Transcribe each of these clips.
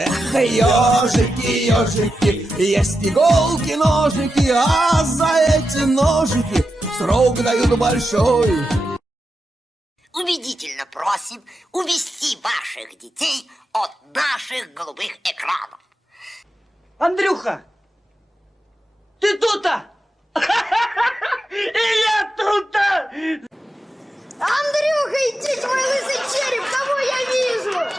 Эх, ежики, ежики, есть иголки, ножики, а за эти ножики срок дают большой. Убедительно просим увести ваших детей от наших голубых экранов. Андрюха, ты тут-то? И я тут-то! Андрюха, иди, твой лысый череп, кого я вижу?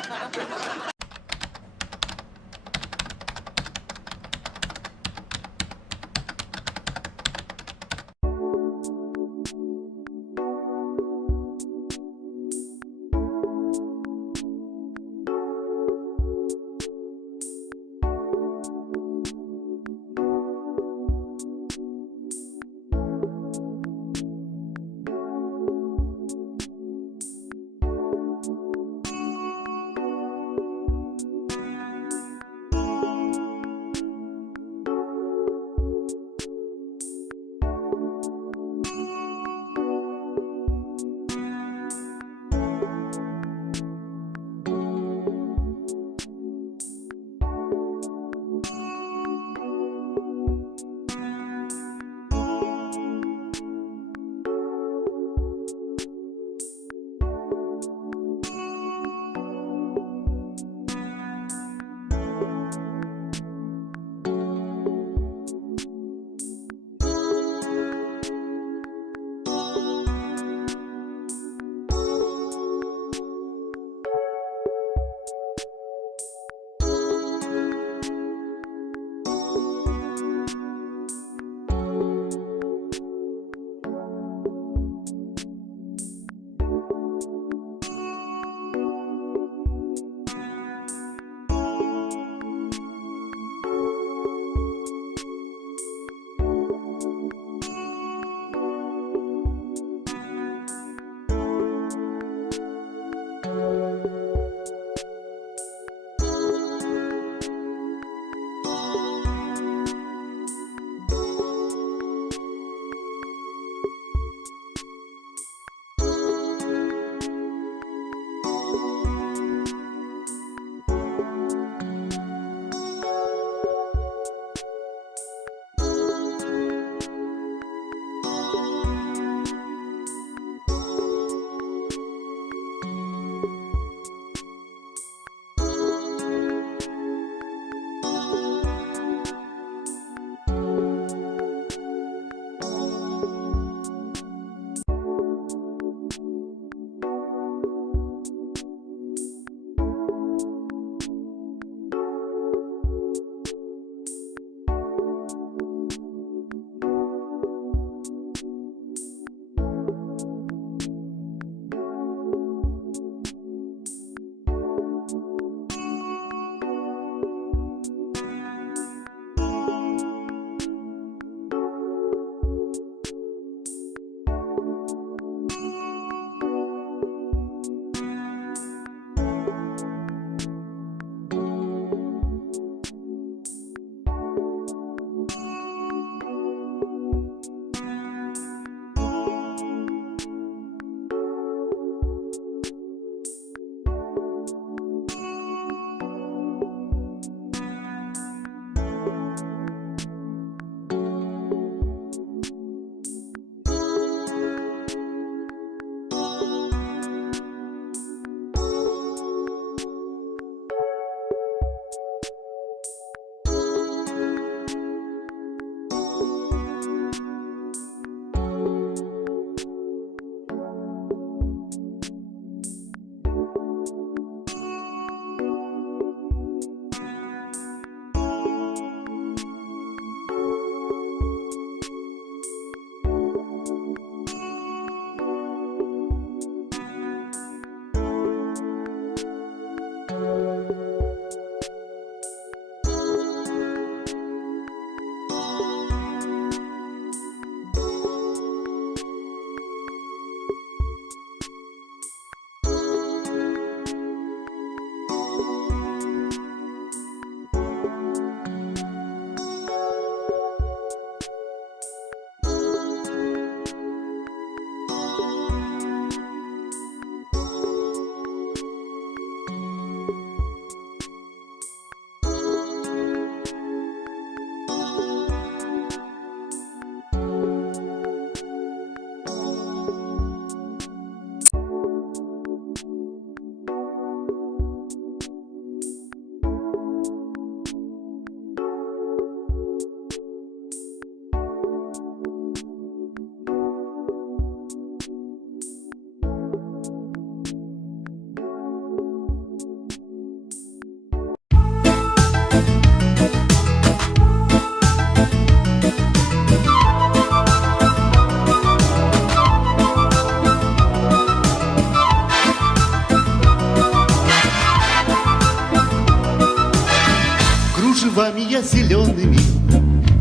кружевами я зелеными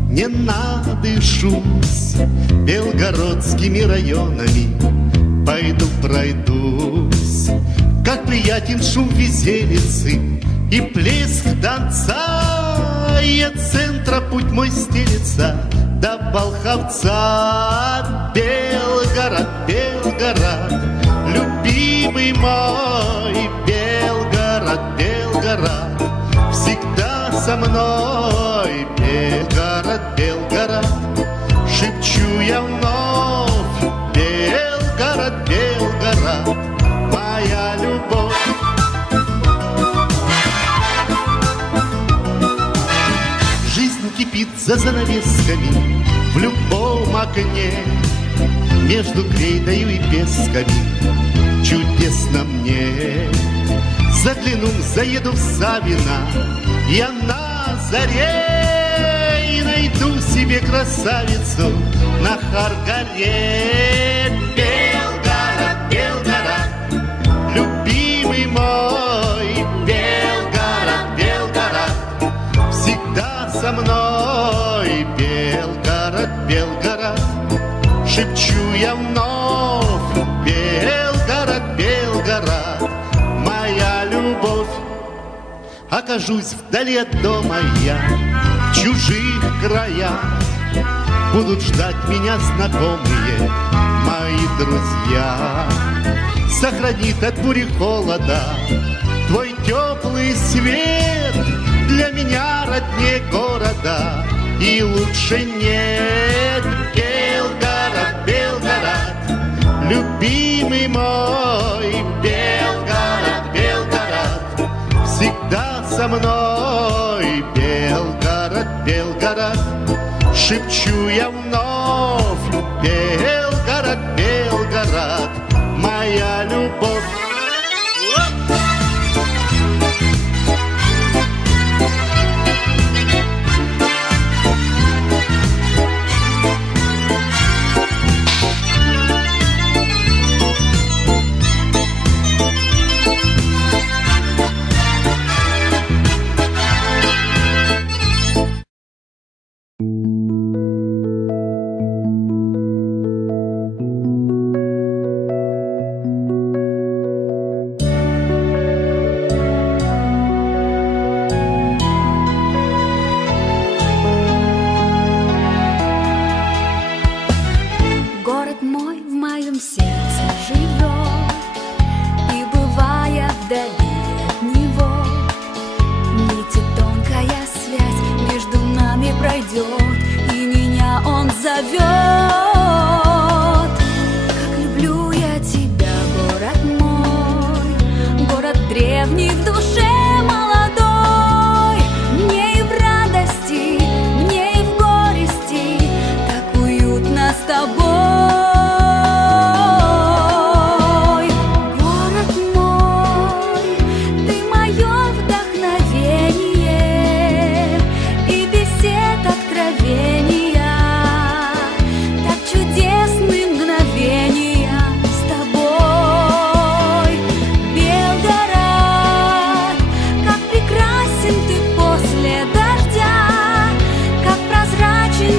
не надышусь, белгородскими районами пойду пройдусь, как приятен шум виселицы и плеск танца, и от центра путь мой стелется до Болховца. Белгород, Белгород, любимый мой, Белгород, Белгород, всегда со мной. Белгород, Белгород, шепчу я вновь, Белгород, Белгород, моя любовь. Жизнь кипит за занавесками в любом окне, между крейдою и песками чудесно мне. Загляну, заеду в Савино, я на заре и найду себе красавицу на Харгаре. Белгород, Белгород, любимый мой, Белгород, Белгород, всегда со мной. Белгород, Белгород, шепчу я вновь, Белгород, Белгород, моя любовь. Окажусь вдали от дома я, в чужих краях, будут ждать меня знакомые мои друзья. Сохранит от бури холода твой теплый свет, для меня роднее города и лучше нет. Белгород, Белгород, любимый мой, Белгород, Белгород, всегда со мной. Белгород, Белгород, шепчу я вновь, Белгород, Белгород, моя любовь. Город мой в моем сердце живет, и бывая вдали от него, нити тонкая связь между нами пройдет, и меня он зовет. Как люблю я тебя, город мой, город древний в душе молодой. Мне и в радости, мне и в горести так уютно с тобой.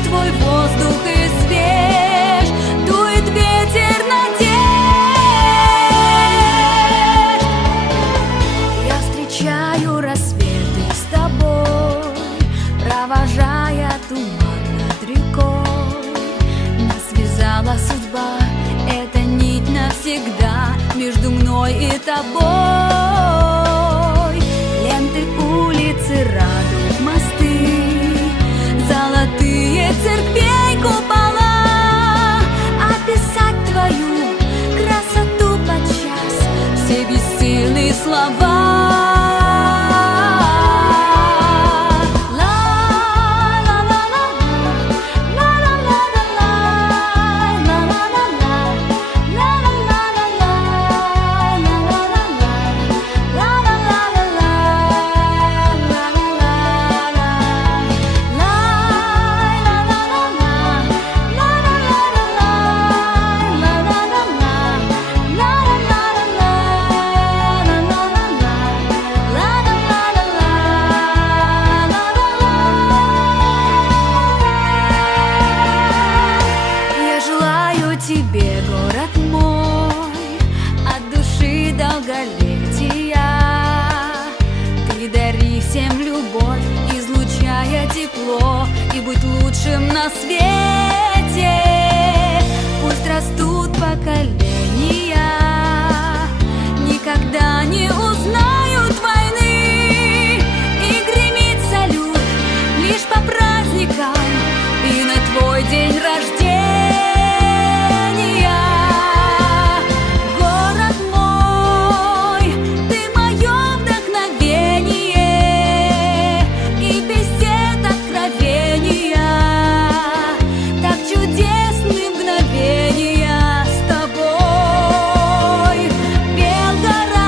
Твой воздух и свеж, дует ветер надежд. Я встречаю рассветы с тобой, провожая туман над рекой. Нас связала судьба, эта нить навсегда между мной и тобой. Ленты, улицы, радуг, мосты, золотые церквей купола. Описать твою красоту подчас все бессильные слова. тепло и быть лучшим на свете. Пусть растут поколения, никогда не узнают войны. И гремит салют лишь по праздникам и на твой день рождения. Город мой, ты мое вдохновение, и бесед откровения, так чудесны мгновения с тобой. Белгород,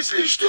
если что.